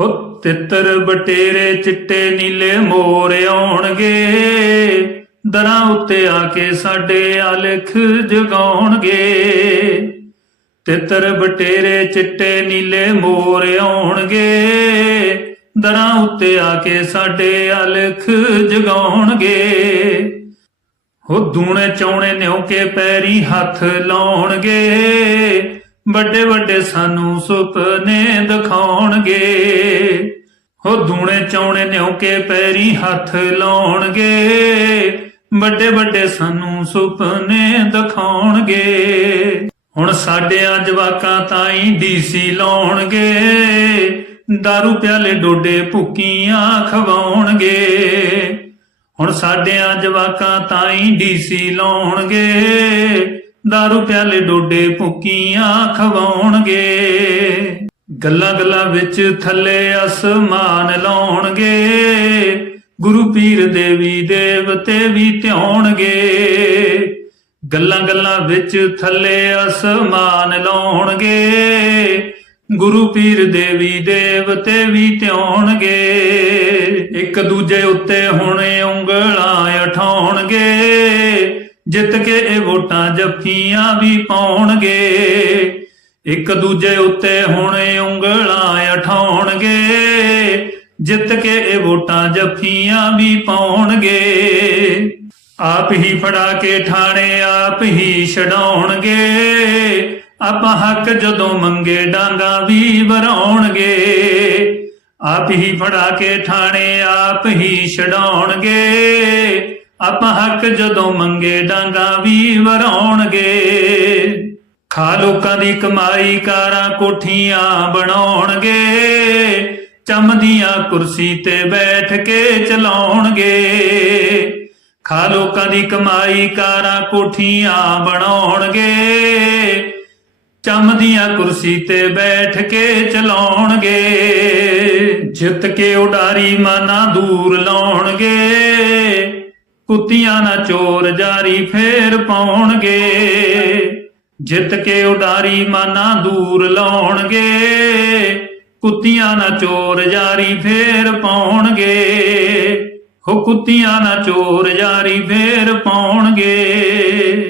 ਹੋ ਤਿੱਤਰ ਬਟੇਰੇ ਚਿੱਟੇ ਨੀਲੇ ਮੋਰ ਆਉਣਗੇ। ਦਰਾਂ ਉੱਤੇ ਆ ਕੇ ਸਾਡੇ ਆਲਖ ਜਗਾਉਣਗੇ। ਤਿੱਤਰ ਬਟੇਰੇ ਚਿੱਟੇ ਨੀਲੇ ਮੋਰ ਆਉਣਗੇ। ਦਰਾਂ ਉੱਤੇ ਆ ਕੇ ਸਾਡੇ ਅਲਖ ਜਗਾਉਣਗੇ। ਹੋ ਦੂਣੇ ਚੌਣੇ ਨਿਉਕੇ ਪੈਰੀ ਹੱਥ ਲਾਉਣਗੇ। ਵੱਡੇ ਵੱਡੇ ਸਾਨੂੰ ਸੁਪਨੇ ਦਿਖਾਉਣਗੇ। ਹੋ ਦੂਣੇ ਚੌਣੇ ਨਿਉਕੇ ਪੈਰੀ ਹੱਥ ਲਾਉਣਗੇ। ਵੱਡੇ ਵੱਡੇ ਸਾਨੂੰ ਸੁਪਨੇ ਦਿਖਾਉਣਗੇ। ਹੁਣ ਸਾਡਿਆਂ ਜਵਾਕਾਂ ਤਾਈਂ ਡੀਸੀ ਲਾਉਣਗੇ। ਦਾਰੂ ਪਿਆਲੇ ਡੋਡੇ ਭੁੱਕੀਆਂ ਖਵਾਉਣਗੇ। ਹੁਣ ਸਾਡਿਆਂ ਜਵਾਕਾਂ ਤਾਈਂ ਡੀਸੀ ਲਾਉਣਗੇ। ਦਾਰੂ ਪਿਆਲੇ ਡੋਡੇ ਭੁੱਕੀਆਂ ਖਵਾਉਣਗੇ ਗੱਲਾਂ ਗੱਲਾਂ ਵਿੱਚ ਥੱਲੇ ਅਸਮਾਨ ਲਾਉਣਗੇ ਗੁਰੂ ਪੀਰ ਦੇਵੀ ਦੇਵਤੇ ਵੀ ਧਿਆਉਣਗੇ ਗੱਲਾਂ ਗੱਲਾਂ ਵਿੱਚ ਥੱਲੇ ਅਸਮਾਨ ਲਾਉਣਗੇ ਗੁਰੂ ਪੀਰ ਦੇਵੀ ਦੇਵਤੇ ਵੀ ਧਿਆਉਣਗੇ ਇੱਕ ਦੂਜੇ ਉੱਤੇ ਹੁਣ ਉਂਗਲਾਂ ਉਠਾਉਣਗੇ ਜਿੱਤ ਕੇ ਇਹ ਵੋਟਾਂ ਜੱਫੀਆਂ ਵੀ ਪਾਉਣਗੇ। ਇੱਕ ਦੂਜੇ ਉੱਤੇ ਹੁਣ ਉਂਗਲਾਂ ਉਠਾਉਣਗੇ। ਜਿੱਤ ਕੇ ਇਹ ਵੋਟਾਂ ਜੱਫੀਆਂ ਵੀ ਪਾਉਣਗੇ। ਆਪ ਹੀ ਫੜਾ ਕੇ ਠਾਣੇ, ਆਪ ਹੀ ਛਡਾਉਣਗੇ। ਆਪਾਂ ਹੱਕ ਜਦੋਂ ਮੰਗੇ, ਡਾਂਗਾ ਵੀ ਵਰਾਉਣਗੇ। ਆਪ ਹੀ ਫੜਾ ਕੇ ਠਾਣੇ, ਆਪ ਹੀ ਛਡਾਉਣਗੇ। ਆਪਾਂ ਹੱਕ ਜਦੋਂ ਮੰਗੇ ਡਾਂਗਾ ਵੀ ਵਰਾਉਣਗੇ। ਖਾ ਲੋਕਾਂ ਦੀ ਕਮਾਈ ਕਾਰਾਂ ਕੋਠੀਆਂ ਬਣਾਉਣਗੇ। ਚਮਦੀਆਂ ਕੁਰਸੀ ਤੇ ਬੈਠ ਕੇ ਚਲਾਉਣਗੇ। ਖਾ ਲੋਕਾਂ ਦੀ ਕਮਾਈ ਕਾਰਾਂ ਕੋਠੀਆਂ ਬਣਾਉਣਗੇ। ਚਮਦੀਆਂ ਕੁਰਸੀ ਤੇ ਬੈਠ ਕੇ ਚਲਾਉਣਗੇ। ਜਿੱਤ ਕੇ ਉਡਾਰੀ ਮਾਨਾ ਦੂਰ ਲਾਉਣਗੇ। ਕੁੱਤੀਆਂ ਨਾ ਚੋਰ ਜਾਰੀ ਫੇਰ ਪਾਉਣਗੇ। ਜਿੱਤ ਕੇ ਉਡਾਰੀ ਮਾਨਾ ਦੂਰ ਲਾਉਣਗੇ। ਕੁੱਤੀਆਂ ਨਾ ਚੋਰ ਜਾਰੀ ਫੇਰ ਪਾਉਣਗੇ। ਹੋ ਕੁੱਤੀਆਂ ਨਾ ਚੋਰ ਜਾਰੀ ਫੇਰ ਪਾਉਣਗੇ।